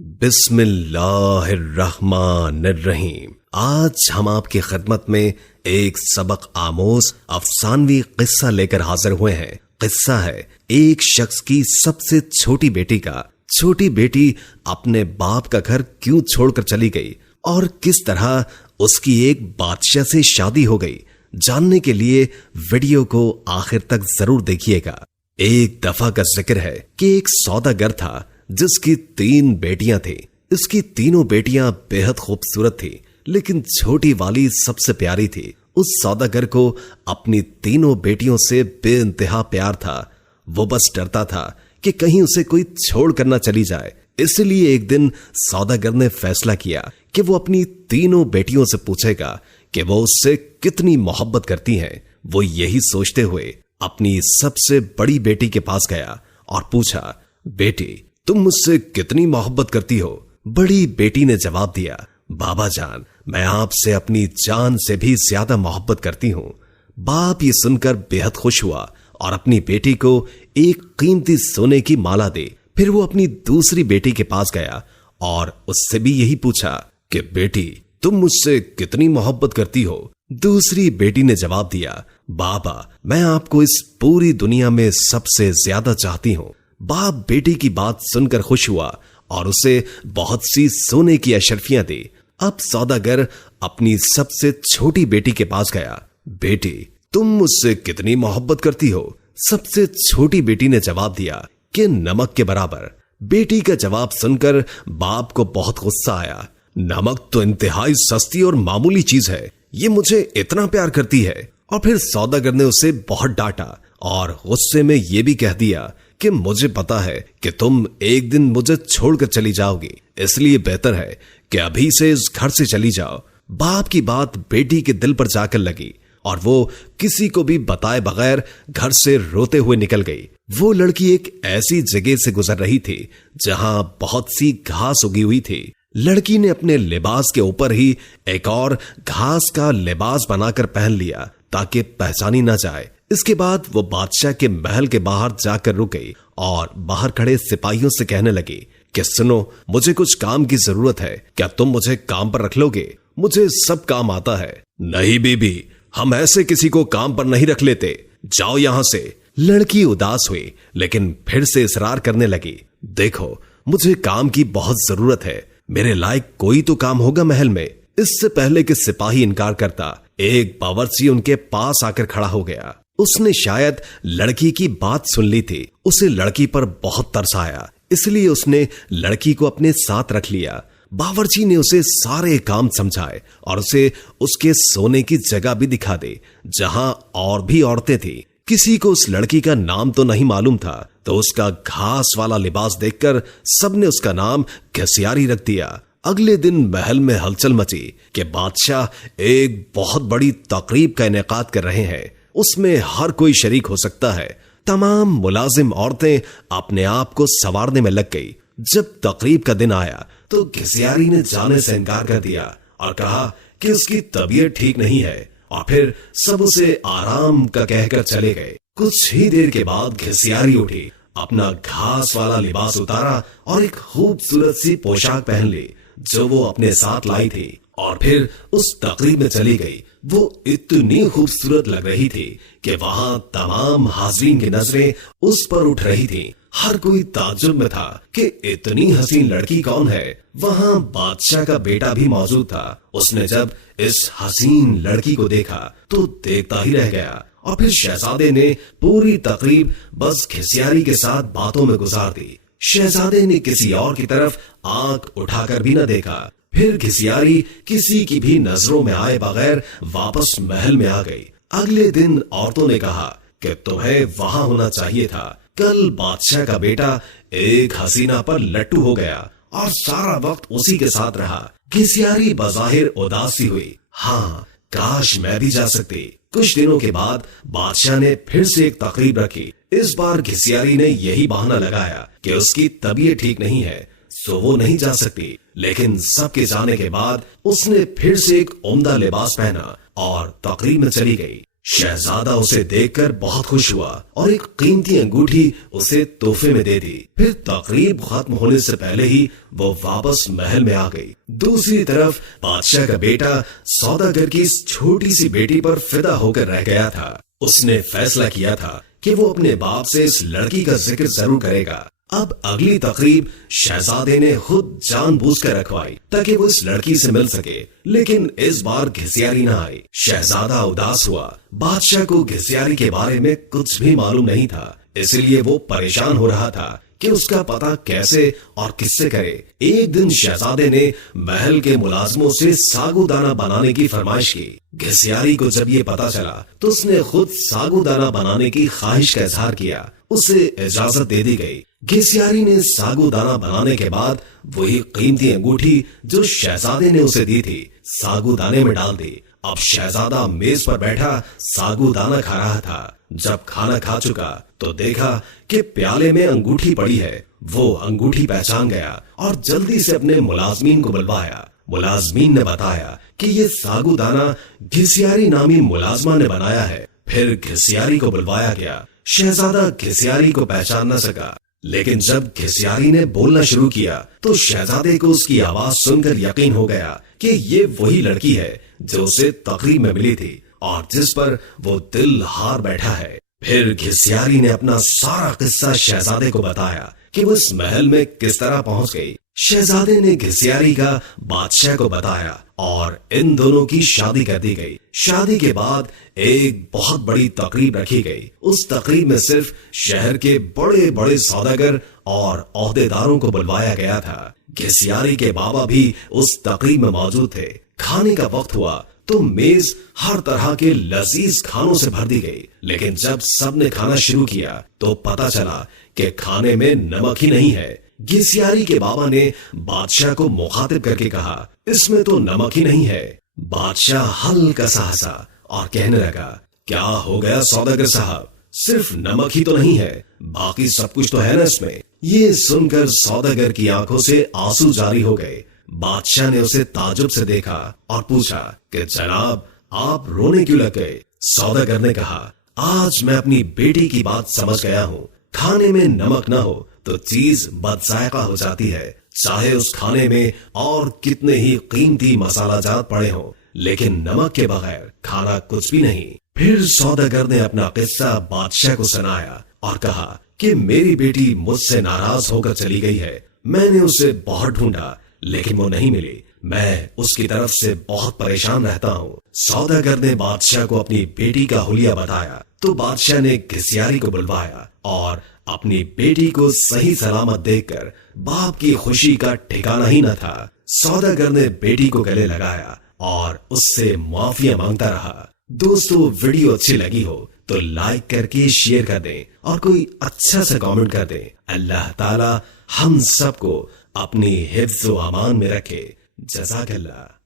बिस्मिल्लाहिर्रहमानिर्रहीम। आज हम आपकी खिदमत में एक सबक आमोज अफसानवी किस्सा लेकर हाजिर हुए हैं। किस्सा है एक शख्स की सबसे छोटी बेटी का। छोटी बेटी अपने बाप का घर क्यों छोड़कर चली गई और किस तरह उसकी एक बादशाह से शादी हो गई। जानने के लिए वीडियो को आखिर तक जरूर देखिएगा। एक दफा का जिक्र है कि एक सौदागर था जिसकी 3 बेटियां थी। इसकी तीनों बेटियां बेहद खूबसूरत थी, लेकिन छोटी वाली सबसे प्यारी थी। उस सौदागर को अपनी तीनों बेटियों से बेइंतहा प्यार था। वो बस डरता था कि कहीं उसे कोई छोड़ कर न चली जाए। इसलिए एक दिन सौदागर ने फैसला किया कि वो अपनी तीनों बेटियों से पूछेगा कि वो उससे कितनी मोहब्बत करती हैं। वो यही सोचते हुए अपनी सबसे बड़ी बेटी के पास गया और पूछा, बेटी तुम मुझसे कितनी मोहब्बत करती हो? बड़ी बेटी ने जवाब दिया, बाबा जान मैं आपसे अपनी जान से भी ज्यादा मोहब्बत करती हूँ। बाप ये सुनकर बेहद खुश हुआ और अपनी बेटी को एक कीमती सोने की माला दी। फिर वो अपनी दूसरी बेटी के पास गया और उससे भी यही पूछा कि बेटी तुम मुझसे कितनी मोहब्बत करती हो? दूसरी बेटी ने जवाब दिया, बाबा मैं आपको इस पूरी दुनिया में सबसे ज्यादा चाहती हूँ। बाप बेटी की बात सुनकर खुश हुआ और उसे बहुत सी सोने की अशर्फियां दी। अब सौदागर अपनी सबसे छोटी बेटी के पास गया, बेटी तुम मुझसे कितनी मोहब्बत करती हो? सबसे छोटी बेटी ने जवाब दिया कि नमक के बराबर। बेटी का जवाब सुनकर बाप को बहुत गुस्सा आया। नमक तो इंतहाई सस्ती और मामूली चीज है, ये मुझे इतना प्यार करती है। और फिर सौदागर ने उसे बहुत डांटा और गुस्से में यह भी कह दिया कि मुझे पता है कि तुम एक दिन मुझे छोड़कर चली जाओगी, इसलिए बेहतर है कि अभी से इस घर से चली जाओ। बाप की बात बेटी के दिल पर जाकर लगी और वो किसी को भी बताए बगैर घर से रोते हुए निकल गई। वो लड़की एक ऐसी जगह से गुजर रही थी जहां बहुत सी घास उगी हुई थी। लड़की ने अपने लिबास के ऊपर ही एक और घास का लिबास बनाकर पहन लिया ताकि पहचानी ना जाए। इसके बाद वो बादशाह के महल के बाहर जाकर रुक गई और बाहर खड़े सिपाहियों से कहने लगी कि सुनो, मुझे कुछ काम की जरूरत है, क्या तुम मुझे काम पर रख लोगे? मुझे सब काम आता है। नहीं बीबी, हम ऐसे किसी को काम पर नहीं रख लेते, जाओ यहां से। लड़की उदास हुई लेकिन फिर से इसरार करने लगी, देखो मुझे काम की बहुत जरूरत है, मेरे लायक कोई तो काम होगा महल में। इससे पहले कि सिपाही इनकार करता, एक बावर्ची उनके पास आकर खड़ा हो गया। उसने शायद लड़की की बात सुन ली थी। उसे लड़की पर बहुत तरस आया, इसलिए उसने लड़की को अपने साथ रख लिया। बावर्ची ने उसे सारे काम समझाए और उसे उसके सोने की जगह भी दिखा दी जहां और भी औरतें थी। किसी को उस लड़की का नाम तो नहीं मालूम था, तो उसका घास वाला लिबास देखकर सबने उसका नाम घसियारी रख दिया। अगले दिन महल में हलचल मची कि बादशाह एक बहुत बड़ी तकरीब का इनेकाद कर रहे हैं, उसमें हर कोई शरीक हो सकता है। तमाम मुलाजिम औरतें अपने आप को संवारने में लग गई। जब तकरीब का दिन आया तो घसियारी ने जाने से इनकार कर दिया और कहा कि उसकी तबीयत ठीक नहीं है, और फिर सब उसे आराम का कहकर चले गए। कुछ ही देर के बाद घसियारी उठी, अपना घास वाला लिबास उतारा और एक खूबसूरत सी पोशाक पहन ली जो वो अपने साथ लाई थी, और फिर उस तकरीब में चली गई। वो इतनी खूबसूरत लग रही थी कि वहां तमाम हाज़रीन की नजरें उस पर उठ रही थी। हर कोई ताज्जुब में था कि इतनी हसीन लड़की कौन है। वहां बादशाह का बेटा भी मौजूद था। उसने जब इस हसीन लड़की को देखा तो देखता ही रह गया, और फिर शहजादे ने पूरी तकरीब बस घसियारी के साथ बातों में गुजार दी। शहजादे ने किसी और की तरफ आंख उठाकर भी न देखा। फिर घसियारी किसी की भी नजरों में आए बगैर वापस महल में आ गई। अगले दिन औरतों ने कहा कि तुम्हें वहां होना चाहिए था। कल बादशाह का बेटा एक हसीना पर लट्टू हो गया और सारा वक्त उसी के साथ रहा। घसियारी बज़ाहिर उदासी हुई, हाँ काश मैं भी जा सकती। कुछ दिनों के बाद बादशाह ने फिर से एक तकरीब रखी। इस बार घसियारी ने यही बहाना लगाया कि उसकी तबीयत ठीक नहीं है, सो वो नहीं जा सकती। लेकिन सबके जाने के बाद उसने फिर से एक उम्दा लिबास पहना और तकरीब में चली गई। शहजादा उसे देखकर बहुत खुश हुआ और एक कीमती अंगूठी उसे तोहफे में दे दी। फिर तकरीब खत्म होने से पहले ही वो वापस महल में आ गई। दूसरी तरफ बादशाह का बेटा सौदागर की इस छोटी सी बेटी पर फिदा होकर रह गया था। उसने फैसला किया था कि वो अपने बाप से इस लड़की का जिक्र जरूर करेगा। अब अगली तकरीब शहजादे ने खुद जानबूझकर रखवाई ताकि वो इस लड़की से मिल सके, लेकिन इस बार घिसियारी न आई। शहजादा उदास हुआ। बादशाह को घिसियारी के बारे में कुछ भी मालूम नहीं था, इसलिए वो परेशान हो रहा था कि उसका पता कैसे और किससे करे। एक दिन शहजादे ने महल के मुलाजमों से सागुदाना बनाने की फरमाइश की। घिसियारी को जब ये पता चला तो उसने खुद सागुदाना बनाने की ख्वाहिश का इजहार किया। उसे इजाजत दे दी गई। घिसियारी ने सागुदाना बनाने के बाद वही कीमती अंगूठी जो शहजादे ने उसे दी थी सागुदाने में डाल दी। अब शहजादा मेज पर बैठा सागुदाना खा रहा था। जब खाना खा चुका तो देखा कि प्याले में अंगूठी पड़ी है। वो अंगूठी पहचान गया और जल्दी से अपने मुलाजमीन को बुलवाया। मुलाजमीन ने बताया कि ये सागुदाना घिसियारी नामी मुलाजमा ने बनाया है। फिर घिसियारी को बुलवाया गया। शहजादा घिसियारी को पहचान न सका, लेकिन जब घिसियारी ने बोलना शुरू किया तो शहजादे को उसकी आवाज सुनकर यकीन हो गया कि ये वही लड़की है जो उसे तकरीब में मिली थी और जिस पर वो दिल हार बैठा है। फिर घिसियारी ने अपना सारा किस्सा शहजादे को बताया कि वो इस महल में किस तरह पहुंच गई। शहजादे ने घिसियारी का बादशाह को बताया और इन दोनों की शादी कर दी गई। शादी के बाद एक बहुत बड़ी तकरीब रखी गई। उस तकरीब में सिर्फ शहर के बड़े बड़े सौदागर और ओहदेदारों को बुलवाया गया था। घिसियारी के बाबा भी उस तकरीब में मौजूद थे। खाने का वक्त हुआ तो मेज हर तरह के लजीज खानों से भर दी गई, लेकिन जब सबने खाना शुरू किया तो पता चला कि खाने में नमक ही नहीं है। घिसियारी के बाबा ने बादशाह को मुखातिब करके कहा, इसमें तो नमक ही नहीं है। बादशाह हल्का सा हंसा और कहने लगा, क्या हो गया सौदागर साहब, सिर्फ नमक ही तो नहीं है, बाकी सब कुछ तो है ना इसमें। ये सुनकर सौदागर की आंखों से आंसू जारी हो गए। बादशाह ने उसे ताजुब से देखा और पूछा कि जनाब आप रोने क्यों लग गए। सौदागर ने कहा, आज मैं अपनी बेटी की बात समझ गया हूँ। खाने में नमक न हो तो चीज बदजायका हो जाती है, चाहे उस खाने में और कितने ही कीमती मसालाजात पड़े हों, लेकिन नमक के बगैर खाना कुछ भी नहीं। फिर सौदागर ने अपना किस्सा बादशाह को सुनाया और कहा कि मेरी बेटी मुझसे नाराज होकर चली गई है। मैंने उसे बहुत ढूंढा लेकिन वो नहीं मिली। मैं उसकी तरफ से बहुत परेशान रहता हूँ। सौदागर ने बादशाह को अपनी बेटी का हुलिया बताया तो बादशाह ने घिसियारी को बुलवाया और अपनी बेटी को सही सलामत देखकर बाप की खुशी का ठिकाना ही न था। सौदागर ने बेटी को गले लगाया और उससे माफिया मांगता रहा। दोस्तों, वीडियो अच्छी लगी हो तो लाइक करके शेयर कर दें और कोई अच्छा सा कमेंट कर दें। अल्लाह ताला हम सबको अपनी हिफ्ज़ व अमान में रखे। जज़ाकल्लाह।